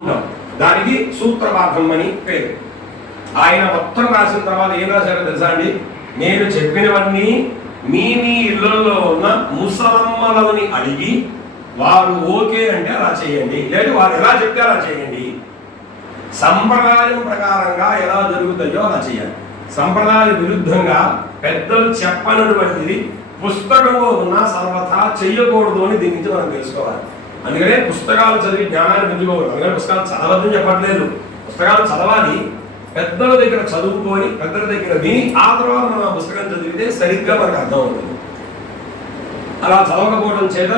దానికి సూత్రపాఠం అని పేరు. ఆయన మొత్తం రాసిన తర్వాత ఏం రాశారో తెలుసా అండి? నేను చెప్పినవన్నీ మీ ఇళ్లలో ఉన్న ముసలమ్మలని అడిగి వారు ఓకే అంటే అలా చేయండి, లేదు వారు ఎలా చెప్తే అలా చేయండి. సంప్రదాయం ప్రకారంగా ఎలా జరుగుతాయో అలా చేయాలి. సంప్రదాయ విరుద్ధంగా పెద్దలు చెప్పనటువంటిది పుస్తకంలో ఉన్న సర్వథా చెయ్యకూడదు అని దీని నుంచి మనం తెలుసుకోవాలి. అందుకనే పుస్తకాలు చదివి జ్ఞానాన్ని పెంచుకోవాలి. అందుకని పుస్తకాలు చదవద్దని చెప్పట్లేదు, పుస్తకాలు చదవాలి. పెద్దల దగ్గర చదువుకొని పెద్దల దగ్గర విని ఆ తర్వాత మనం ఆ పుస్తకం చదివితే సరిగ్గా మనకు అర్థం అవుతుంది. అలా చదవకపోవడం చేత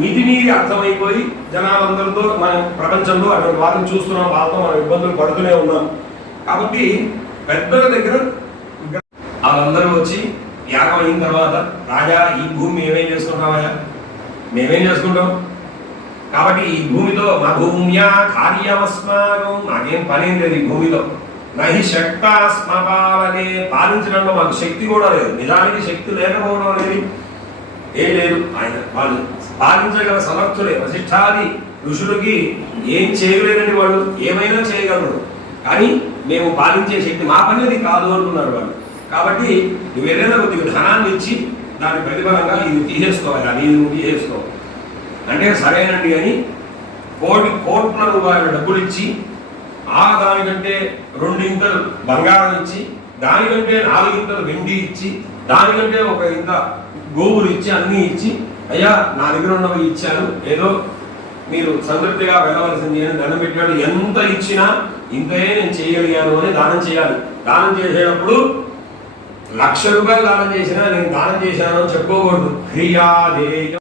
మితిమీరి అర్థమైపోయి జనాలందరితో మనం ప్రపంచంలో అటువంటి వారిని చూస్తున్నాం, వాళ్ళతో మనం ఇబ్బందులు పడుతూనే ఉన్నాం. కాబట్టి పెద్దల దగ్గర వాళ్ళందరూ వచ్చి యాగం అయిన తర్వాత, రాజా ఈ భూమి మేమేం చేసుకుంటామయ్యా, మేమేం చేసుకుంటాం, కాబట్టి ఈ భూమితో మా భూమ్యా కార్యమస్మాకం, మాకేం పనేం లేదు ఈ భూమిలో, నహి శక్తాస్మపాలనే, పాలించడంలో మాకు శక్తి కూడా లేదు. నిజానికి శక్తి లేకపోవడం అనేది ఏం లేదు. ఆయన వాళ్ళు పాలించగల సమర్థులే. వశిష్ఠాది ఋషులకి ఏం చేయలేదని వాళ్ళు ఏమైనా చేయగలరు, కానీ మేము పాలించే శక్తి మా పనేది కాదు అంటున్నారు వాళ్ళు. కాబట్టి నువ్వు ఏదైనా కొద్దిగా ధనాన్ని ఇచ్చి దాని ప్రతిఫలంగా ఇది తీసేసుకోవాలి, అది నువ్వు తీసేసుకోవాలి అంటే సరేనండి అని కోట్ల రూపాయల డబ్బులు ఇచ్చి, ఆ దానికంటే 2 ఇంతలు బంగారం ఇచ్చి, దానికంటే 4 ఇంతలు వెండి ఇచ్చి, దానికంటే 1 ఇంత గోవులు ఇచ్చి, అన్నీ ఇచ్చి, అయ్యా నా దగ్గర ఉన్నవి ఇచ్చాను, ఏదో మీరు సంతృప్తిగా వెళ్ళవలసింది అని దండం పెట్టాడు. ఎంత ఇచ్చినా ఇంతే నేను చేయగలిగాను అని దానం చేయాలి. దానం చేసేటప్పుడు 1,00,000 రూపాయలు దానం చేసినా నేను దానం చేశాను అని చెప్పుకోకూడదు. క్రియాదేయ